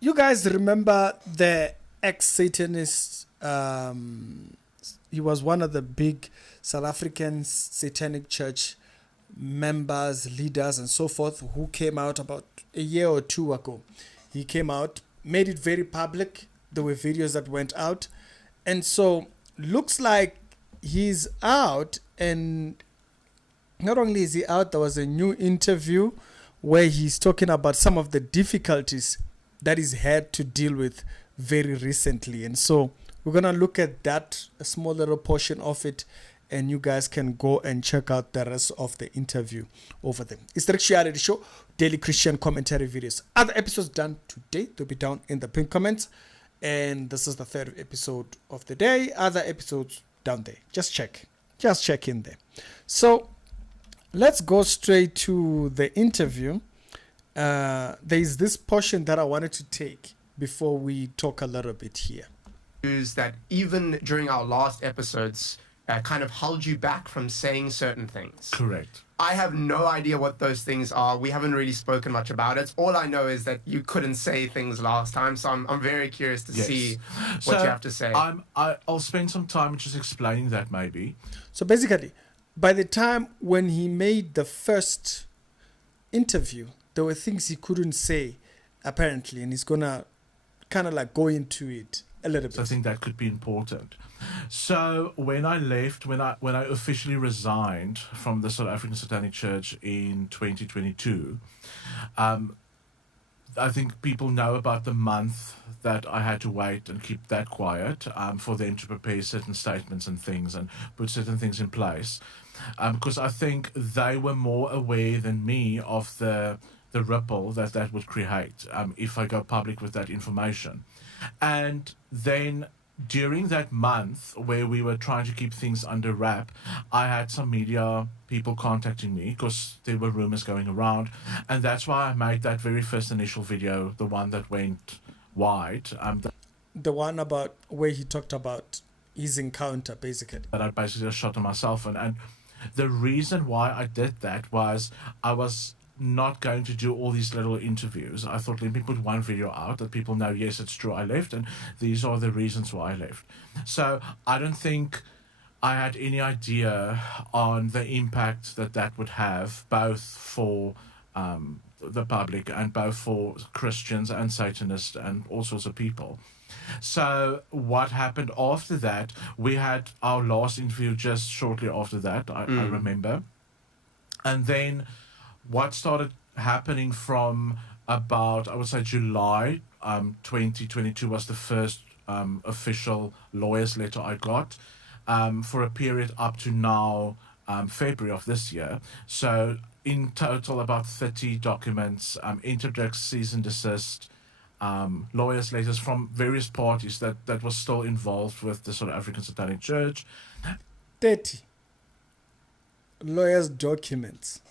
you guys remember the ex-Satanist, he was one of the big South African Satanic Church members, leaders, and so forth, who came out about a year or two ago. He came out, made it very public. There were videos that went out. And so looks like he's out, and not only is he out, there was a new interview where he's talking about some of the difficulties that he's had to deal with very recently. And so we're going to look at that, a small little portion of it, and you guys can go and check out the rest of the interview over there. It's the Reality Show, daily Christian commentary videos. Other episodes done today, they'll be down in the pinned comments. And this is the third episode of the day. Other episodes down there. Just check in there. So let's go straight to the interview. There is this portion that I wanted to take before we talk a little bit here. Is that even during our last episodes, kind of held you back from saying certain things. Correct. I have no idea what those things are. We haven't really spoken much about it. All I know is that you couldn't say things last time, so I'm very curious to see what you have to say. I'll spend some time just explaining that maybe. So basically, by the time when he made the first interview, there were things he couldn't say, apparently, and he's going to kind of like go into it a little bit. So I think that could be important. So when I left, when I officially resigned from the South African Satanic Church in 2022, I think people know about the month that I had to wait and keep that quiet for them to prepare certain statements and things and put certain things in place. Because I think they were more aware than me of the ripple that would create if I go public with that information. And then during that month where we were trying to keep things under wrap, I had some media people contacting me because there were rumors going around. And that's why I made that very first initial video, the one that went wide. The one about where he talked about his encounter, basically. That I basically just shot on myself. And the reason why I did that was I was not going to do all these little interviews. I thought, let me put one video out that people know, yes, it's true, I left, and these are the reasons why I left. So I don't think I had any idea on the impact that would have, both for the public and both for Christians and Satanists and all sorts of people. So what happened after that, we had our last interview just shortly after that, I remember. And then what started happening from about, I would say, July 2022 was the first official lawyer's letter I got for a period up to now, February of this year. So in total, about 30 documents, interdicts, cease and desist, lawyers' letters from various parties that was still involved with the South African Satanic Church. 30 lawyers' documents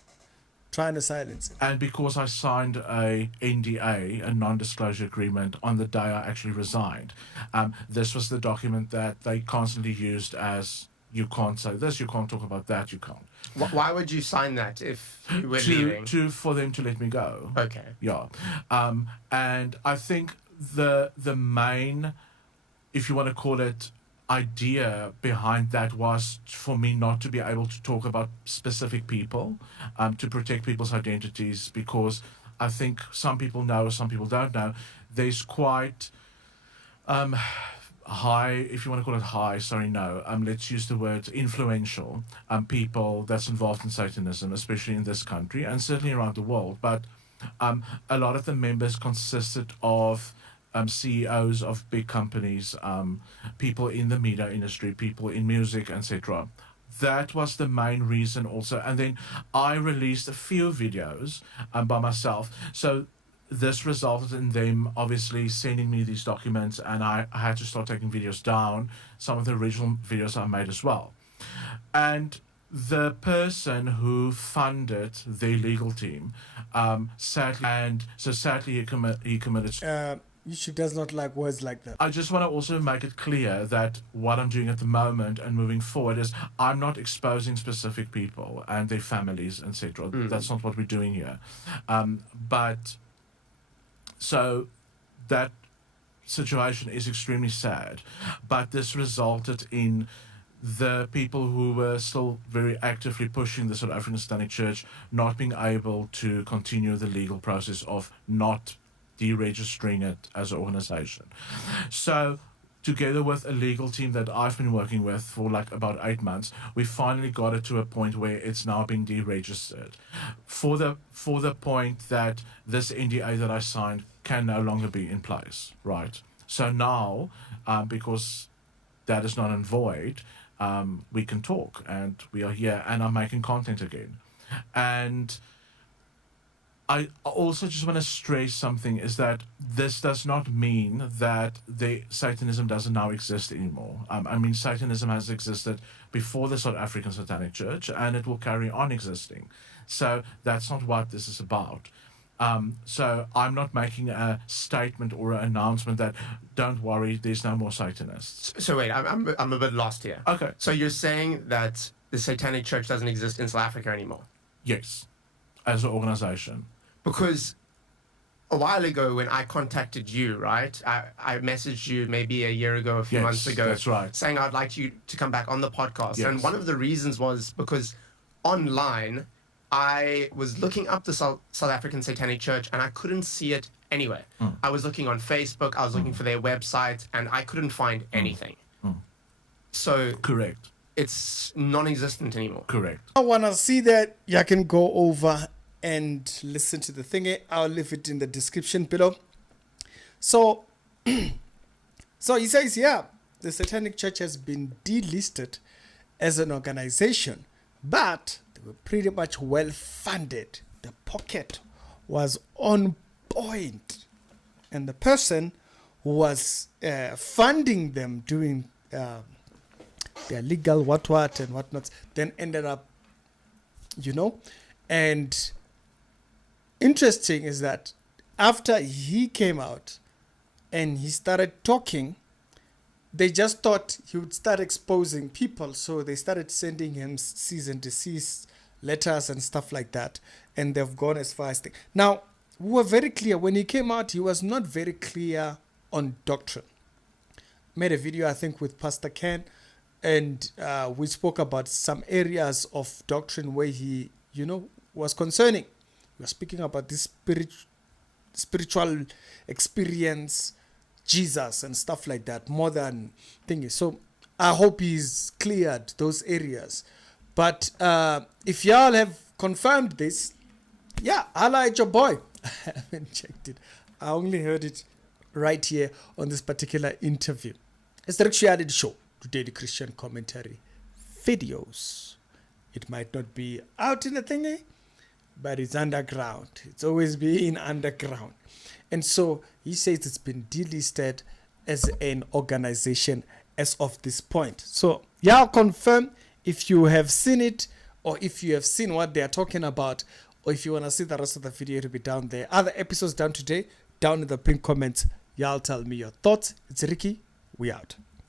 trying to silence it. And because I signed a NDA, a non-disclosure agreement, on the day I actually resigned, this was the document that they constantly used as, you can't say this, you can't talk about that, you can't. Why would you sign that if you were leaving? For them to let me go. Okay. Yeah. And I think the main, if you want to call it, idea behind that was for me not to be able to talk about specific people, to protect people's identities, because I think some people know, some people don't know, there's quite high, if you want to call it high, let's use the word influential people that's involved in Satanism, especially in this country and certainly around the world. But a lot of the members consisted of CEOs of big companies, people in the media industry, people in music, etc. That was the main reason also. And then I released a few videos by myself. So this resulted in them obviously sending me these documents, and I had to start taking videos down, some of the original videos I made as well. And the person who funded their legal team, sadly he committed. YouTube does not like words like that. I just want to also make it clear that what I'm doing at the moment and moving forward is I'm not exposing specific people and their families, etc. That's not what we're doing here. But so that situation is extremely sad, but this resulted in the people who were still very actively pushing the South African Satanic Church not being able to continue the legal process of not deregistering it as an organization. So together with a legal team that I've been working with for like about 8 months, we finally got it to a point where it's now being deregistered for the point that this NDA that I signed can no longer be in place, right? So now, because that is not in void, we can talk, and we are here, and I'm making content again. And I also just want to stress something, is that this does not mean that the Satanism doesn't now exist anymore. I mean, Satanism has existed before the South African Satanic Church, and it will carry on existing. So that's not what this is about. So I'm not making a statement or an announcement that, don't worry, there's no more Satanists. So wait, I'm a bit lost here. Okay. So you're saying that the Satanic Church doesn't exist in South Africa anymore? Yes, as an organization. Because a while ago when I contacted you, right, I messaged you maybe a year ago, a few months ago. That's right. Saying I'd like you to come back on the podcast. Yes. And one of the reasons was because online I was looking up the South African Satanic Church and I couldn't see it anywhere. I was looking on Facebook, I was looking for their website, and I couldn't find anything. So Correct. it's non-existent anymore. Correct. I want to see that. You can go over and listen to the thingy. I'll leave it in the description below. So, so he says, yeah, the Satanic Church has been delisted as an organization, but they were pretty much well funded. The pocket was on point, and the person who was funding them doing their legal what and whatnot then ended up, and interesting is that after he came out and he started talking, they just thought he would start exposing people, so they started sending him cease and desist letters and stuff like that, and they've gone as far as now. We were very clear when he came out. He was not very clear on doctrine. Made a video, I think, with Pastor Ken, and we spoke about some areas of doctrine where he, was concerning. We were speaking about this spiritual experience, Jesus and stuff like that, more than thingy. So I hope he's cleared those areas. But if y'all have confirmed this, yeah, holla at your boy. I haven't checked it. I only heard it right here on this particular interview. It's the Riaan Show, today the Christian commentary videos. It might not be out in the thingy, but it's underground. It's always been underground. And so he says it's been delisted as an organization as of this point. So y'all confirm if you have seen it, or if you have seen what they are talking about, or if you want to see the rest of the video, it'll be down there. Other episodes down today, down in the pinned comments. Y'all tell me your thoughts. It's Ricky. We out.